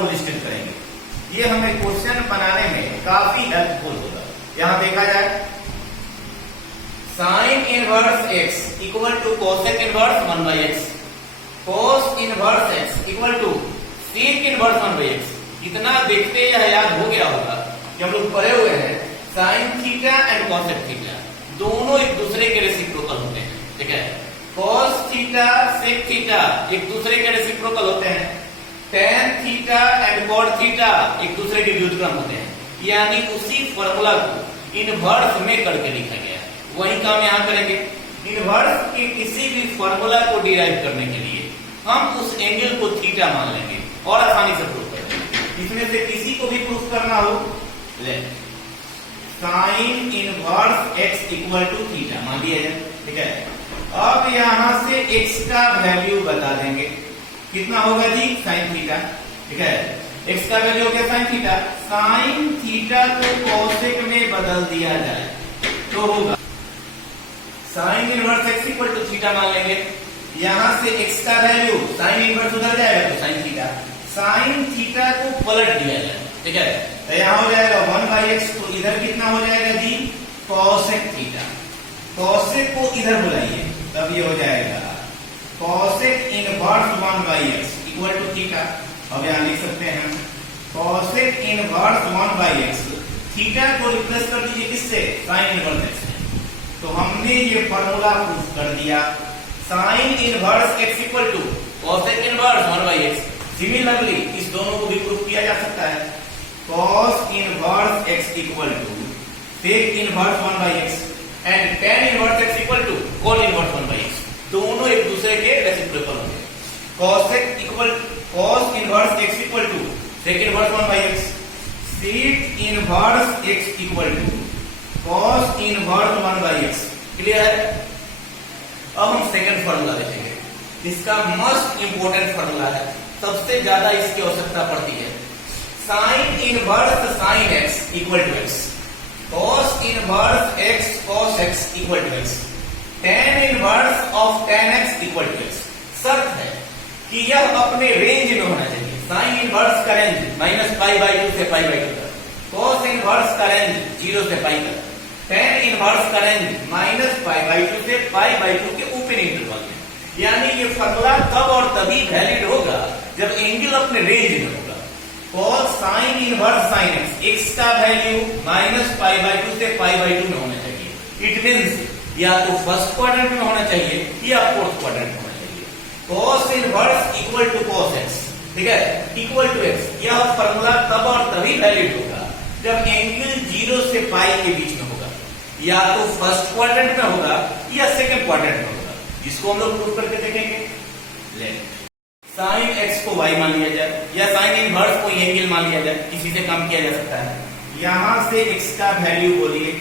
को लिस्टेड करेंगे। ये हमें क्वेश्चन बनाने में काफी हेल्पफुल होगा। यहां देखा जाए sine inverse x equal to cosec inverse 1/x, cos inverse x equal to sec inverse 1/x। इतना देखते या याद हो गया होगा कि हम लोग पढ़े हुए हैं sine theta and cosec theta दोनों एक दूसरे के रेसिप्रोकल होते हैं। ठीक है, कॉस थीटा सेक थीटा एक दूसरे के रेसिप्रोकल होते हैं, tan theta and cot theta एक दूसरे के व्युत्क्रम होते हैं। यानी उसी फॉर्मूला को इनवर्स में करके लिखा गया। वही काम यहां करेंगे। इनवर्स के किसी भी फॉर्मूला को डिराइव करने के लिए हम उस एंगल को थीटा मान लेंगे और आसानी से प्रूफ कर देंगे। इसमें से किसी को भी प्रूफ करना हो, ले sine inverse x equal to theta मान लिया जाए। ठीक है, अब यहां से x का वैल्यू बता देंगे कितना होगा जी, साइन थीटा। ठीक है, x का वैल्यू हो गया साइन थीटा। साइन थीटा को कोसेक में बदल दिया जाए तो होगा sine inverse x equal to theta मान लेंगे। यहां से x का वैल्यू साइन इनवर्स उधर जाएगा तो साइन थीटा, साइन थीटा को पलट दिया जाए। ठीक है, तो यहां हो जाएगा 1/x, तो इधर कितना हो जाएगा जी, कोसेक थीटा। कोसेक को इधर बुलाइए तब ये हो जाएगा cosec inverse 1/x equal to theta. अब यहां लिख सकते हैं कोसेक इनवर्स 1/x, थीटा को रिप्लेस कर दीजिए किससे, साइन इनवर्स x से। तो हमने ये फॉर्मूला प्रूफ कर दिया, sine inverse x equal to cosec inverse 1/x। Similarly इस दोनों को भी प्रूफ किया जा सकता है, cos inverse x equal to sec inverse 1/x and tan inverse x equal to cos inverse 1/x। दोनों एक दूसरे के रेसिप्रोकल होंगे। cos inverse x equal to sec inverse 1/x, sec inverse x equal to cos inverse 1/x। Clear है? अब हम second formula देखेंगे। इसका मोस्ट इंपोर्टेंट फार्मूला है, सबसे ज्यादा इसकी आवश्यकता पड़ती है। Sine inverse sine x equal to x, cos inverse x cos x equal to x, tan inverse of tan x equal to x। शर्त है कि यह अपने रेंज में होना चाहिए। साइन इनवर्स का रेंज -π/2 से π/2 तक, cos इनवर्स का रेंज 0 से π तक, tan इनवर्स का रेंज -π/2 से π/2 के ओपन इंटरवल में। यानी ये फॉर्मूला तब और तभी वैलिड होगा जब एंगल अपने रेंज में होगा। cos sign inverse sine x का वैल्यू -π/2 से π/2 में होना चाहिए। इट मींस या तो फर्स्ट क्वाड्रेंट में होना चाहिए या फोर्थ क्वाड्रेंट में होना चाहिए। cos inverse equal to cos x, ठीक है, इक्वल टू x। यह फॉर्मूला तब और तभी वैलिड होगा जब एंगल 0 से π के बीच में होगा, या तो फर्स्ट क्वाड्रेंट में होगा या सेकंड क्वाड्रेंट में होगा। इसको हम लोग प्रूव करके देखेंगे। लेट साइन x को y मान लिया जाए या साइन इनवर्स को एंगल मान लिया जाए, किसी से काम किया जा सकता है। यहां से x का वैल्यू बोलिए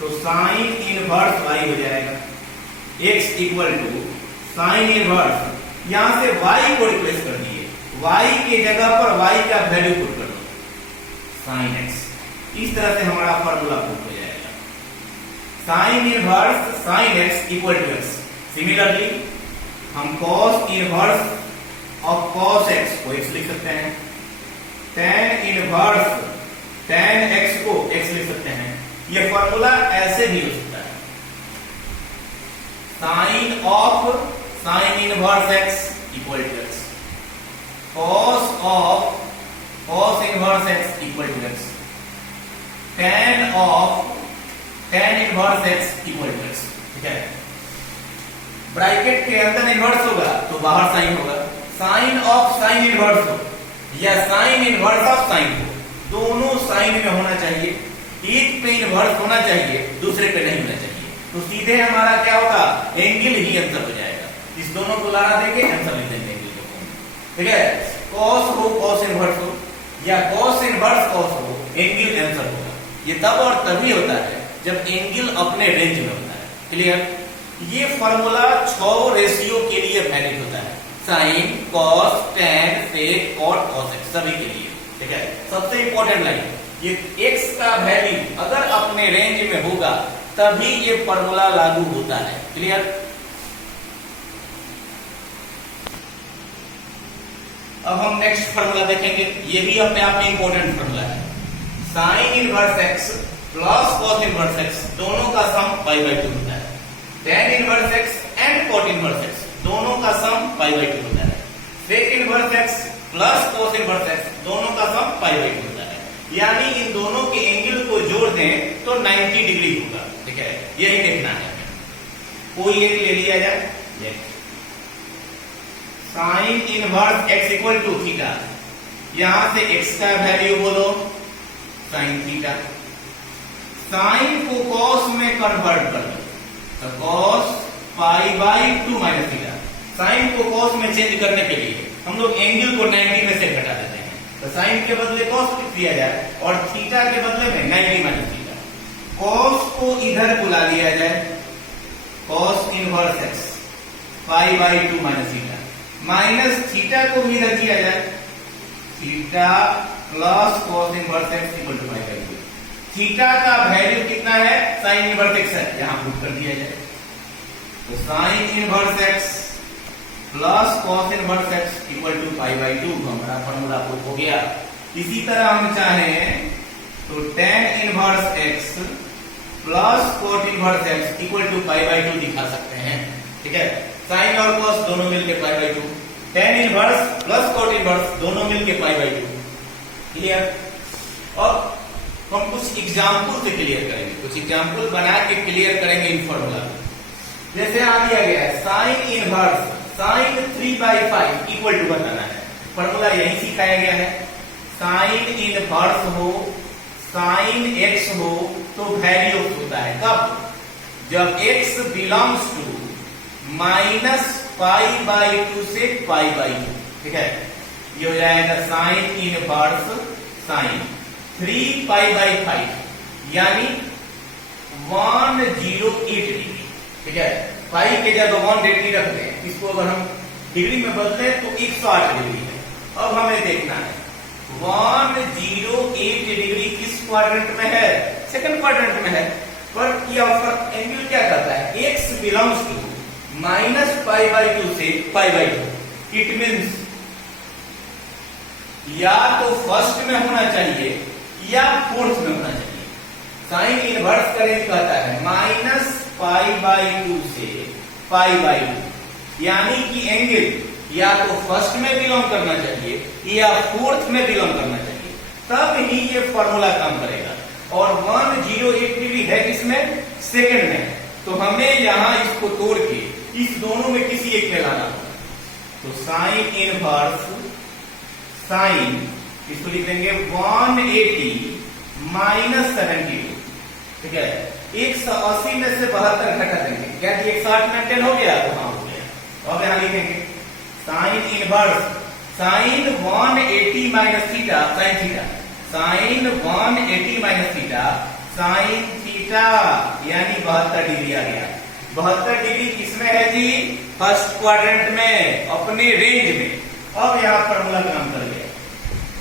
तो साइन इनवर्स y हो जाएगा, x equal to sine inverse, यहां से y को रिप्लेस कर दिए, y के जगह पर y का वैल्यू पुट कर दो, साइन x। इस तरह से हमारा फॉर्मूला प्रूफ हो जाएगा, sine inverse sine x equal to x। Similarly हम cos inverse of cos x को x लिख सकते हैं, tan इनवर्स tan x को x लिख सकते हैं। ये फॉर्मूला ऐसे भी हो सकता है, sine of sine inverse x equal to x, cos of cos inverse x equal to x, tan of tan inverse x equal to x। ठीक है, ब्रैकेट के अंदर इनवर्स होगा तो बाहर साइन होगा। साइन ऑफ साइन इनवर्स हो या साइन इनवर्स ऑफ साइन हो, दोनों साइन में होना चाहिए। एक पे इनवर्स होना चाहिए, दूसरे पे नहीं होना चाहिए, तो सीधे हमारा क्या होगा, एंगल ही आंसर हो जाएगा। इस दोनों को लगा देंगे, आंसर लिख देंगे एंगल को। ठीक है, cos हो cos इनवर्स हो या cos इनवर्स cos हो, एंगल आंसर होगा। ये तब और तभी होता है जब एंगल अपने रेंज में होता है। क्लियर? ये फॉर्मूला 6 रेशियो के लिए वैलिड होता है, sign cos tan sec cot cos x सभी के लिए। ठीक है, सबसे इंपॉर्टेंट लाइन, ये x का वैल्यू अगर अपने रेंज में होगा तभी ये फॉर्मूला लागू होता है। क्लियर? अब हम नेक्स्ट फार्मूला देखेंगे, ये भी अपने आप में इंपॉर्टेंट फार्मूला है। Sine inverse x plus cos inverse x दोनों का सम पाई बाई 2 होता है। Tan inverse x and cot inverse x दोनों का सम पाई बाई 2 होता है। Sec inverse x plus cos inverse x दोनों का सम पाई बाई 2 होता है। यानी इन दोनों के एंगल को जोड़ दें तो 90 डिग्री होगा। ठीक है, यही देखना है। कोई एक ले लिया जाए, sine inverse x equal to theta, यहां से एक्स का वैल्यू बोलो साइन थीटा। साइन को कॉस में कन्वर्ट कर दो तो cos pi by 2 minus theta. Sine को कॉस में चेंज करने के लिए हम लोग एंगल को 90 में से घटा देते हैं, तो साइन के बदले कॉस लिख दिया जाए और थीटा के बदले में 90 माइनस थीटा। कॉस को इधर बुला लिया जाए, cos inverse x pi by 2 minus theta, minus theta को भी इधर किया जाए, theta plus cos inverse x equal to pi by 2। Theta का वैल्यू कितना है, साइन इनवर्स एक्स है, यहां पुट कर दिया जाए। तो sine inverse x plus cos inverse x equal to pi by 2, हमारा फॉर्मूला पुट हो गया। इसी तरह हम चाहें तो tan inverse x plus cot inverse x equal to pi by 2 दिखा सकते हैं। ठीक है, साइन और कॉस दोनों मिलके pi by 2, tan inverse plus cot inverse दोनों मिलके पाई बाई 2। क्लियर? और हम कुछ एग्जाम्पल से क्लियर करेंगे, कुछ एग्जाम्पल बना के क्लियर करेंगे इन फॉर्मूला को। जैसे आ दिया गया है sine inverse sine 3/5 equal to बताना है, फॉर्मूला यही सिखाया गया है। साइन इनवर्स हो साइन एक्स हो तो वैल्यू होता है कब, जब x belongs to minus pi by 2 से पाई बाई 2। ठीक है, ये हो जाएगा sine inverse sign 3 pi by 5 यानी 108 डिग्री। ठीक है, पाई के जगह 180 रखते हैं, इसको अगर हम डिग्री में बदले तो 108 डिग्री है। अब हमें देखना है 108 डिग्री किस क्वाड्रेंट में है, सेकंड क्वाड्रेंट में है। पर यह एंगल क्या करता है, x belongs to minus pi by 2 से पाई बाई 2। इट मीन्स या तो फर्स्ट में होना चाहिए या फोर्थ में होना चाहिए। साइन इनवर्स का रेंज कहता है माइनस पाई बाई 2 से पाई बाई 2, यानी कि एंगल या तो फर्स्ट में बिलोंग करना चाहिए या फोर्थ में बिलोंग करना चाहिए, तब ही ये फॉर्मूला काम करेगा। और 108 डिग्री है किसमें, सेकंड में, तो हमें यहां इसको तोड़ के इस दोनों में किसी एक में लाना होगा। तो साइन इनवर्स साइन, इसको लिख देंगे 180 माइनस 72। ठीक है, 180 में से 72 घटा देंगे, क्या 160 में 10 हो गया, तो हाँ हो गया। अब यहां लिखेंगे sine inverse sine 180 minus theta sine theta, sine 180 minus theta sine theta, यानी 72 डिग्री आ गया। 72 डिग्री किसमें है जी, फर्स्ट क्वाड्रेंट में, अपने रेंज में। अब यहां फॉर्मूला काम कर गया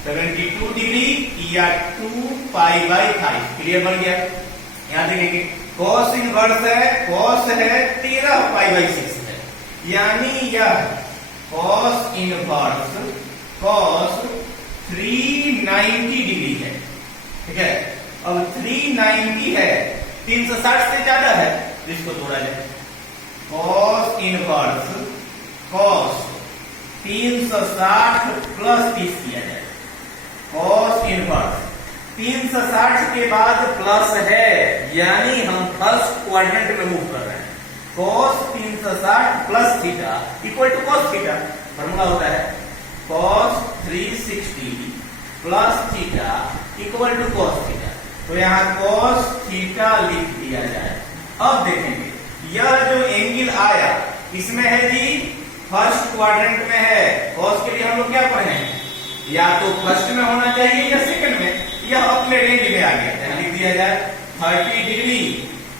72 डिग्री या 2 पाई बाई 5। क्लियर बन गया। यहां देखेंगे कॉस इनवर्स है, कॉस है 13 पाई बाई 6 है, यानी यह कॉस इनवर्स कॉस 390 डिग्री है। ठीक है, अब 390 है, 360 से ज्यादा है, जिसको तोड़ा जाए कॉस इनवर्स कॉस 360 प्लस 30 किया जाए। कॉस इनवर्स 360 के बाद प्लस है, यानी हम फर्स्ट क्वाड्रेंट में मूव कर रहे हैं। Cos 360 plus theta equal to cos theta, formula होता है cos 360 plus theta equal to cos theta. तो यहां कॉस थीटा लिख दिया जाए। अब देखेंगे यह जो एंगल आया इसमें है जी फर्स्ट क्वाड्रेंट में है। कॉस के लिए हम लोग क्या पढ़े हैं, या तो फर्स्ट में होना चाहिए या सेकंड में, यह अपने रेंज में आ गया, लिख दिया जाए 30 डिग्री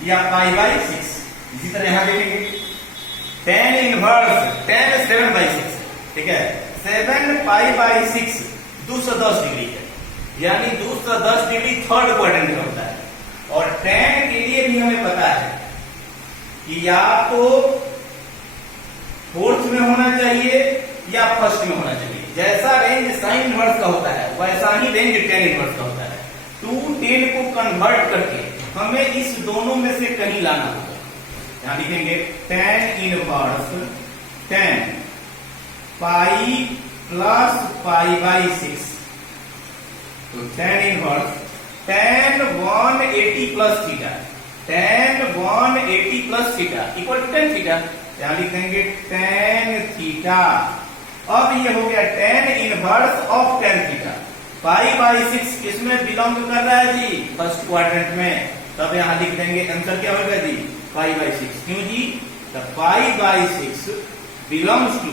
या पाई बाई 6। इसी तरह यहां देखेंगे tan इनवर्स tan 7/6। ठीक है, 7 पाई बाई 6 210 डिग्री है, यानी 210 डिग्री थर्ड क्वाड्रेंट में होता है। और tan के लिए भी हमें पता है कि या तो फोर्थ में होना चाहिए या फर्स्ट में होना चाहिए। जैसा रेंज साइन इनवर्स का होता है वैसा ही रेंज टेन इनवर्स का होता है। 210 को कन्वर्ट करके हमें इस दोनों में से कहीं लाना होगा। यहां लिखेंगे tan inverse 10 pi plus pi by 6, तो tan inverse tan 180 plus theta, tan 180 plus theta equal to tan theta. यहां लिखेंगे tan थीटा। अब ये हो गया tan inverse of tan theta. Pi by 6 किसमें बिलोंग कर रहा है जी? फर्स्ट क्वाड्रेंट में। तब यहां लिख देंगे आंसर क्या होगा जी? पाई बाई 6। क्यों जी? The pi by 6 belongs to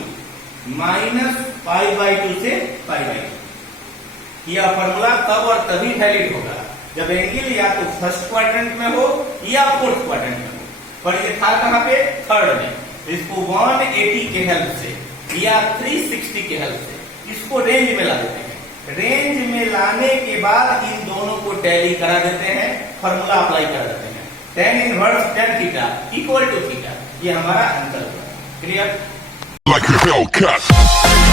minus pi by 2 से पाई बाई 2। यह फॉर्मूला तब और तभी वैलिड होगा जब एंगल या तो फर्स्ट क्वाड्रेंट में हो या फोर्थ क्वाड्रेंट में हो। पर ये था कहां पे? थर्ड में। इसको 180 के हेल्प से या 360 के हेल्प से इसको रेंज में ला देते हैं। रेंज में लाने के बाद इन दोनों को टैली करा देते हैं, फॉर्मूला अप्लाई कर देते हैं। tan inverse tan theta equal to theta, ये हमारा आंसर हुआ। क्लियर? Like a Hellcat.